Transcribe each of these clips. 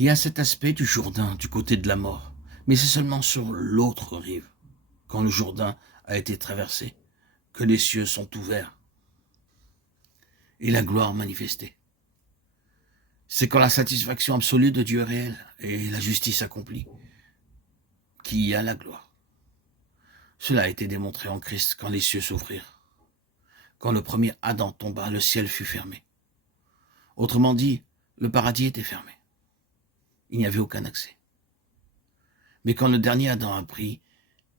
Il y a cet aspect du Jourdain du côté de la mort, mais c'est seulement sur l'autre rive, quand le Jourdain a été traversé, que les cieux sont ouverts et la gloire manifestée. C'est quand la satisfaction absolue de Dieu est réelle et la justice accomplie qu'il y a la gloire. Cela a été démontré en Christ quand les cieux s'ouvrirent. Quand le premier Adam tomba, le ciel fut fermé. Autrement dit, le paradis était fermé. Il n'y avait aucun accès. Mais quand le dernier Adam a pris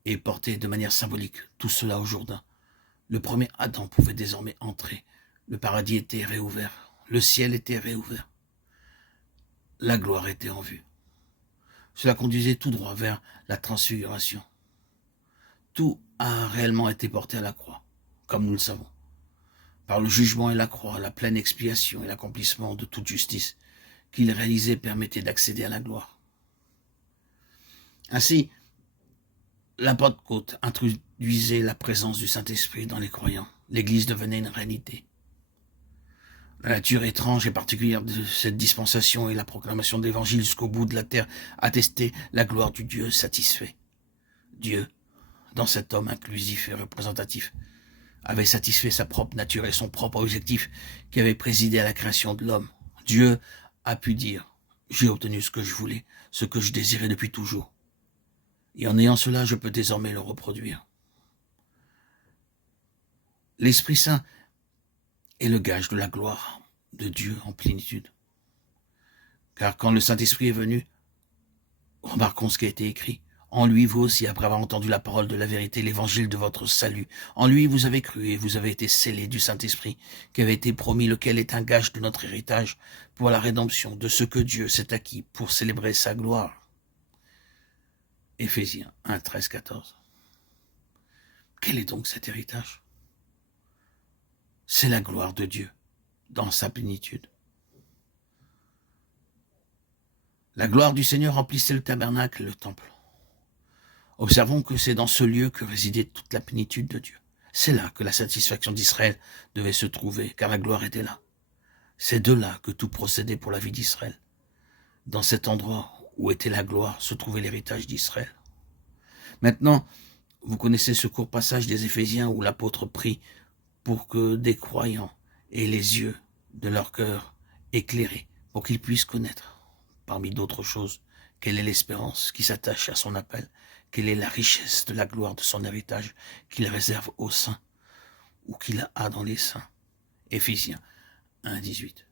et porté de manière symbolique tout cela au Jourdain, le premier Adam pouvait désormais entrer. Le paradis était réouvert. Le ciel était réouvert. La gloire était en vue. Cela conduisait tout droit vers la transfiguration. Tout a réellement été porté à la croix, comme nous le savons. Par le jugement et la croix, la pleine expiation et l'accomplissement de toute justice qu'il réalisait permettait d'accéder à la gloire. Ainsi, la Pentecôte introduisait la présence du Saint-Esprit dans les croyants. L'Église devenait une réalité. La nature étrange et particulière de cette dispensation et la proclamation de l'Évangile jusqu'au bout de la terre attestaient la gloire du Dieu satisfait. Dieu, dans cet homme inclusif et représentatif, avait satisfait sa propre nature et son propre objectif qui avait présidé à la création de l'homme. Dieu a pu dire « J'ai obtenu ce que je voulais, ce que je désirais depuis toujours. Et en ayant cela, je peux désormais le reproduire. » L'Esprit Saint est le gage de la gloire de Dieu en plénitude. Car quand le Saint-Esprit est venu, remarquons ce qui a été écrit. En lui, vous aussi, après avoir entendu la parole de la vérité, l'évangile de votre salut. En lui, vous avez cru et vous avez été scellés du Saint-Esprit qui avait été promis, lequel est un gage de notre héritage pour la rédemption de ce que Dieu s'est acquis pour célébrer sa gloire. Éphésiens 1, 13, 14. Quel est donc cet héritage? C'est la gloire de Dieu dans sa plénitude. La gloire du Seigneur remplissait le tabernacle et le temple. Observons que c'est dans ce lieu que résidait toute la plénitude de Dieu. C'est là que la satisfaction d'Israël devait se trouver, car la gloire était là. C'est de là que tout procédait pour la vie d'Israël. Dans cet endroit où était la gloire se trouvait l'héritage d'Israël. Maintenant, vous connaissez ce court passage des Éphésiens où l'apôtre prie pour que des croyants aient les yeux de leur cœur éclairés, pour qu'ils puissent connaître, parmi d'autres choses, quelle est l'espérance qui s'attache à son appel, quelle est la richesse de la gloire de son héritage qu'il réserve aux saints ou qu'il a dans les saints. Éphésiens 1, 18.